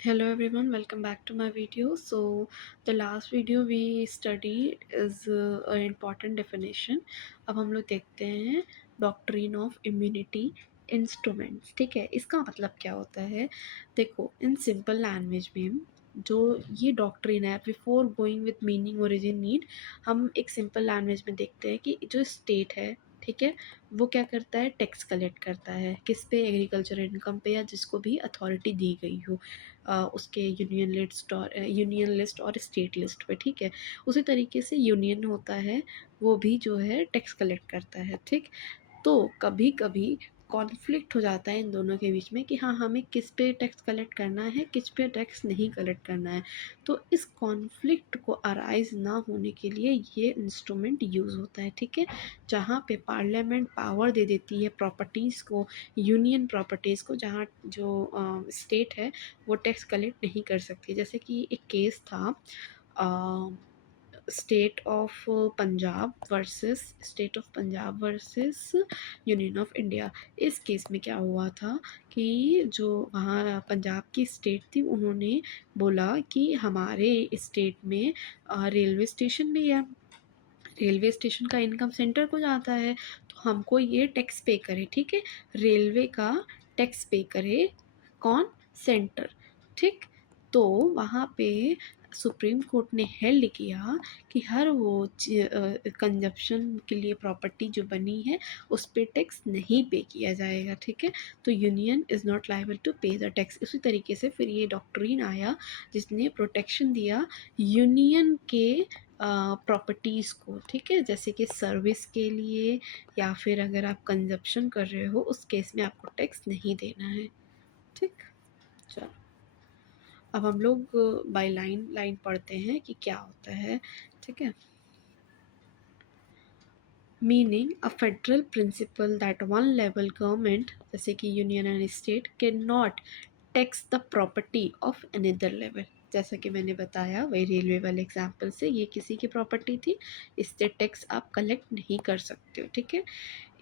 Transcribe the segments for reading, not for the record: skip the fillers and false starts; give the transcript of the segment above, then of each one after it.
Hello everyone, welcome back to my video. So the last video we studied is an important definition. अब हम लोग देखते हैं doctrine of immunity instruments. ठीक है, इसका मतलब क्या होता है? देखो, इन सिंपल लैंग्वेज में जो ये डॉक्ट्रिन है, before going with meaning origin need, हम एक सिंपल लैंग्वेज में देखते हैं कि जो स्टेट है, ठीक है, वो क्या करता है? टैक्स कलेक्ट करता है. किस पे? एग्रीकल्चर इनकम पे, या जिसको भी अथॉरिटी दी गई हो उसके यूनियन लिस्ट और स्टेट लिस्ट पे. ठीक है, उसी तरीके से यूनियन होता है, वो भी जो है टैक्स कलेक्ट करता है. ठीक, तो कभी कभी कॉन्फ्लिक्ट हो जाता है इन दोनों के बीच में कि हाँ, हमें किस पे टैक्स कलेक्ट करना है, किस पे टैक्स नहीं कलेक्ट करना है. तो इस कॉन्फ्लिक्ट को अराइज ना होने के लिए ये इंस्ट्रूमेंट यूज़ होता है. ठीक है, जहाँ पे पार्लियामेंट पावर दे देती है प्रॉपर्टीज़ को, यूनियन प्रॉपर्टीज़ को, जहाँ जो स्टेट है वो टैक्स कलेक्ट नहीं कर सकती. जैसे कि एक केस था, state of Punjab versus union of India. इस केस में क्या हुआ था कि जो वहाँ पंजाब की स्टेट थी, उन्होंने बोला कि हमारे स्टेट में रेलवे स्टेशन भी है, रेलवे स्टेशन का इनकम सेंटर को जाता है, तो हमको ये टैक्स पे करे. ठीक है, रेलवे का टैक्स पे करे कौन? सेंटर. ठीक, तो वहाँ पे सुप्रीम कोर्ट ने हेल्ड किया कि हर वो कंजप्शन के लिए प्रॉपर्टी जो बनी है उस पे टैक्स नहीं पे किया जाएगा. ठीक है, तो union is not liable to pay the tax. इसी तरीके से फिर ये डॉक्ट्रिन आया जिसने प्रोटेक्शन दिया यूनियन के प्रॉपर्टीज़ को. ठीक है, जैसे कि सर्विस के लिए, या फिर अगर आप कंजप्शन कर रहे हो उस केस में आपको टैक्स नहीं देना है. ठीक, चलो अब हम लोग बाय लाइन लाइन पढ़ते हैं कि क्या होता है. ठीक है, meaning a federal principal that one level government, जैसे कि union and state, can not tax the property of another level. जैसा कि मैंने बताया वही रेलवे वाले एग्जाम्पल से, ये किसी की प्रॉपर्टी थी, इससे टैक्स आप कलेक्ट नहीं कर सकते हो. ठीक है,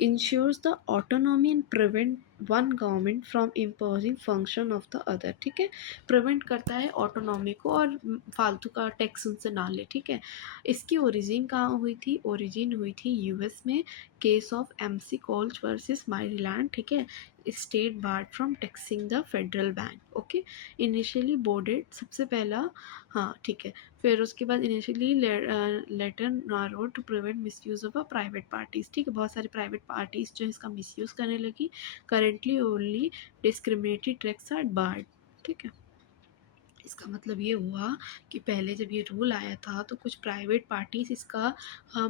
ensures the autonomy and prevent one government from imposing function of the other. ठीक है, प्रिवेंट करता है ऑटोनॉमी को और फालतू का टैक्स उनसे ना ले. ठीक है, इसकी ओरिजिन कहाँ हुई थी? ओरिजिन हुई थी यूएस में, case of McCulloch versus Maryland. ठीक है, state barred from taxing the federal bank. Okay, initially broad सबसे पहला. हाँ ठीक है, फिर उसके बाद initially later narrow to prevent misuse of a private parties. ठीक है, बहुत सारी प्राइवेट पार्टीज जो है इसका मिसयूज करने लगी. Currently only discriminatory tax are barred. ठीक है, इसका मतलब ये हुआ कि पहले जब ये रूल आया था तो कुछ प्राइवेट पार्टीज इसका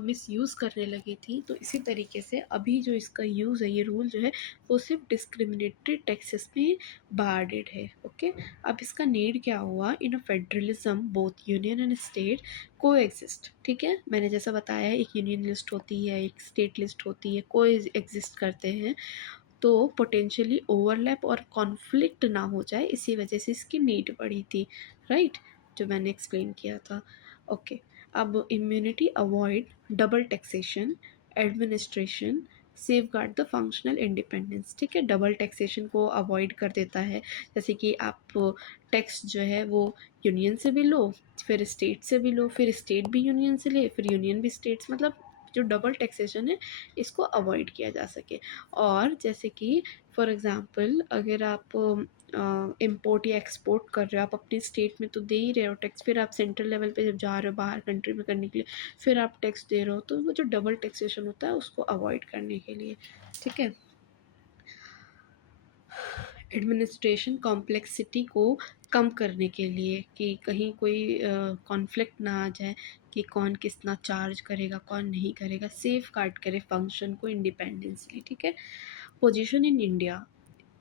मिसयूज़ करने लगी थी. तो इसी तरीके से अभी जो इसका यूज़ है, ये रूल जो है वो सिर्फ डिस्क्रिमिनेटरी टैक्सेस में बार्डेड है. ओके, अब इसका नीड क्या हुआ? In a federalism both union and state coexist. ठीक है, मैंने जैसा बताया एक यूनियन लिस्ट होती है, एक स्टेट लिस्ट होती है, को एग्जिस्ट करते हैं, तो पोटेंशियली ओवरलैप और कॉन्फ्लिक्ट ना हो जाए, इसी वजह से इसकी नीड पड़ी थी. राइट, जो मैंने एक्सप्लेन किया था. ओके, अब immunity avoid double taxation, administration, safe guard the functional independence. ठीक है, डबल टैक्सेशन को अवॉइड कर देता है. जैसे कि आप टैक्स जो है वो यूनियन से भी लो, फिर स्टेट से भी लो, फिर स्टेट भी यूनियन से ले, फिर यूनियन भी स्टेट्स, मतलब जो डबल टैक्सेशन है इसको अवॉइड किया जा सके. और जैसे कि फॉर एग्ज़ाम्पल अगर आप इम्पोर्ट या एक्सपोर्ट कर रहे हो, आप अपनी स्टेट में तो दे ही रहे हो टैक्स, फिर आप सेंट्रल लेवल पे जब जा रहे हो बाहर कंट्री में करने के लिए, फिर आप टैक्स दे रहे हो, तो वो जो डबल टैक्सेशन होता है उसको अवॉइड करने के लिए. ठीक है, एडमिनिस्ट्रेशन कॉम्प्लेक्सिटी को कम करने के लिए कि कहीं कोई कॉन्फ्लिक्ट ना आ जाए कि कौन कितना चार्ज करेगा, कौन नहीं करेगा. सेफ गार्ड करे फंक्शन को इंडिपेंडेंसली. ठीक है, position in India,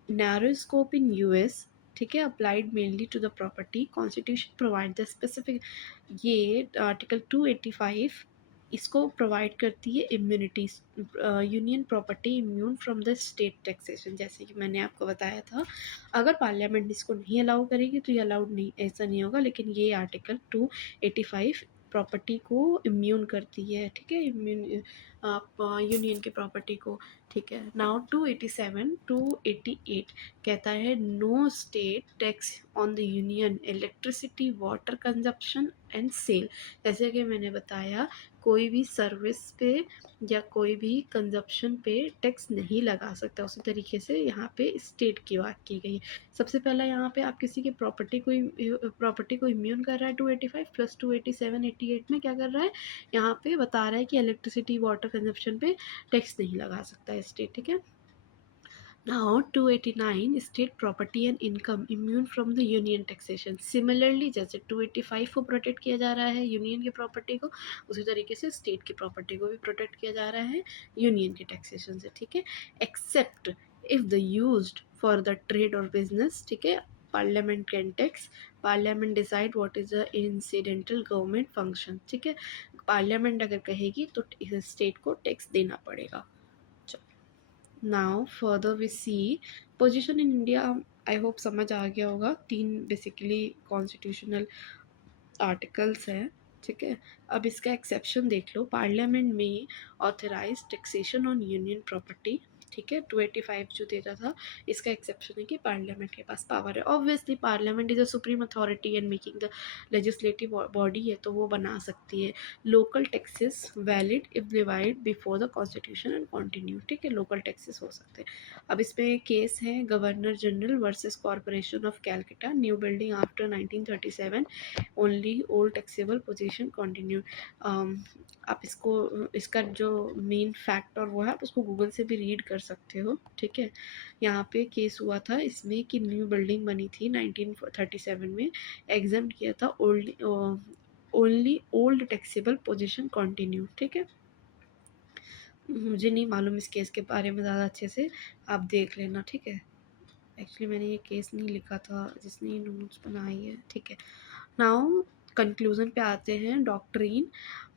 narrow scope in US. ठीक है, applied mainly to the property. Constitution provide the specific, ये आर्टिकल 285 इसको प्रोवाइड करती है immunities. Union property immune from the state taxation. जैसे कि मैंने आपको बताया था, अगर पार्लियामेंट इसको नहीं अलाउ करेगी तो ये अलाउड नहीं, ऐसा नहीं होगा. लेकिन ये आर्टिकल 285 प्रॉपर्टी को इम्यून करती है. ठीक है, इम्यून आप यूनियन के प्रॉपर्टी को ठीक है। नाउ 288 कहता है no state tax on the union electricity water consumption and sale. जैसे कि मैंने बताया, कोई भी सर्विस पे या कोई भी कंजप्शन पे टैक्स नहीं लगा सकता। उसी तरीके से यहाँ पे स्टेट की बात की गई है। सबसे पहला यहाँ पे आप किसी की प्रॉपर्टी को इम्यून कर रहा है 285 प्लस 287 88 में क्या कर रहा है, यहाँ पे बता रहा है कि इलेक्ट्रिसिटी वाटर कंजप्शन पे टैक्स नहीं लगा सकता स्टेट। ठीक है। Now 289 state property and income immune from the union taxation। Similarly जैसे 285 को प्रोटेक्ट किया जा रहा है यूनियन की प्रॉपर्टी को, उसी तरीके से स्टेट की प्रॉपर्टी को भी प्रोटेक्ट किया जा रहा है यूनियन के टैक्सेशन से। ठीक है। Except if the used for the trade और बिजनेस। ठीक है। Parliament can tax, parliament decide what is the incidental government function. ठीक है। पार्लियामेंट अगर कहेगी तो स्टेट को टैक्स देना पड़ेगा। Now further we see position in India. I hope समझ आ गया होगा। 3 बेसिकली कॉन्स्टिट्यूशनल आर्टिकल्स हैं। ठीक है। अब इसका एक्सेप्शन देख लो। पार्लियामेंट में authorise taxation on union property. ठीक है। 285 जो देता था, इसका एक्सेप्शन है कि पार्लियामेंट के पास पावर है। Obviously parliament is a supreme authority and making the legislative body है, तो वो बना सकती है। Local taxes valid if divide before the constitution and continue. ठीक है। लोकल टैक्सेस हो सकते हैं। अब इसमें केस है governor general versus corporation of Calcutta, new building after 1937, only old taxable position continue. आप इसको, इसका जो मेन फैक्ट और वो है, आप उसको गूगल से भी रीड कर सकते हो। ठीक है। यहाँ पे केस हुआ था इसमें कि न्यू बिल्डिंग बनी थी 1937 में, एग्जाम किया था only old taxable position continue. ठीक है। मुझे नहीं मालूम इस केस के बारे में ज़्यादा अच्छे से, आप देख लेना। ठीक है। एक्चुअली मैंने ये केस नहीं लिखा था, जिसने ये नोट्स बनाई है। ठीक है। नाउ कंक्लूजन पे आते हैं। Doctrine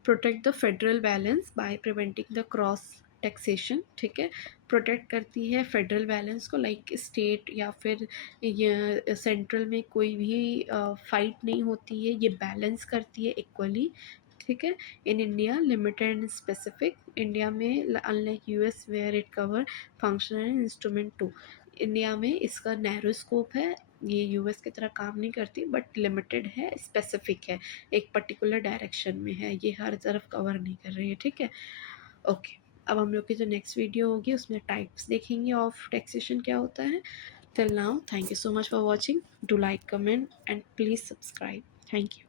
protect the federal balance by preventing the cross taxation. ठीक है। प्रोटेक्ट करती है फेडरल बैलेंस को, लाइक स्टेट या फिर ये सेंट्रल में कोई भी फाइट नहीं होती है, ये बैलेंस करती है इक्वली। ठीक है। In India limited and specific. India में unlike US where it cover functional and instrument too. India में इसका नैरो स्कोप है, ये यूएस की तरह काम नहीं करती, बट लिमिटेड है, स्पेसिफिक है, एक पर्टिकुलर डायरेक्शन में है, ये हर तरफ कवर नहीं कर रही है। ठीक है। ओके। अब हम लोग की जो नेक्स्ट वीडियो होगी उसमें टाइप्स देखेंगे ऑफ टैक्सेशन क्या होता है। Till now thank you so much for watching. Do like, comment and please subscribe. Thank you.